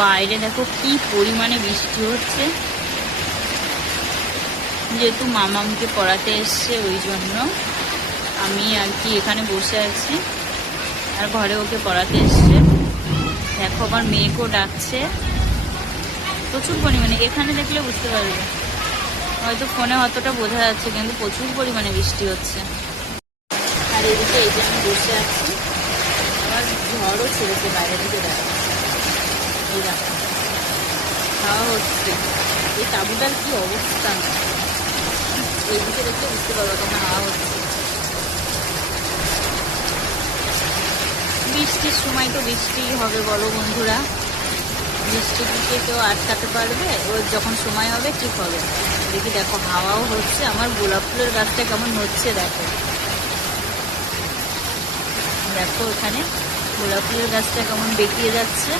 বাইরে দেখো কি পরিমাণে বৃষ্টি হচ্ছে, যেহেতু মামামকে পড়াতে এসছে ওই জন্য আমি আর কি এখানে বসে আছি, আর ঘরে ওকে পড়াতে এসছে। দেখো আমার মেয়েকেও ডাকছে প্রচুর পরিমাণে, এখানে দেখলে বুঝতে পারবে, হয়তো ফোনে অতটা বোঝা যাচ্ছে কিন্তু প্রচুর পরিমাণে বৃষ্টি হচ্ছে। আর এদিকে এই যে আমি বসে আছি, আবার ঝড়ও ছেড়েছে বাইরে থেকে, দেখো এই দেখো হাওয়া হচ্ছে। এই তাঁবুটার কি অবস্থা, এইদিকে দেখলে বুঝতে পারবো কেমন হাওয়া হচ্ছে। বৃষ্টির সময় তো বৃষ্টি হবে বলো বন্ধুরা, বৃষ্টিকে কেউ আটকাতে পারবে? ওর যখন সময় হবে ঠিক হবে। দেখি দেখো হাওয়াও হচ্ছে, আমার গোলাপ ফুলের গাছটা কেমন হচ্ছে দেখো, দেখো এখানে গোলাপ ফুলের গাছটা কেমন বেঁকিয়ে যাচ্ছে।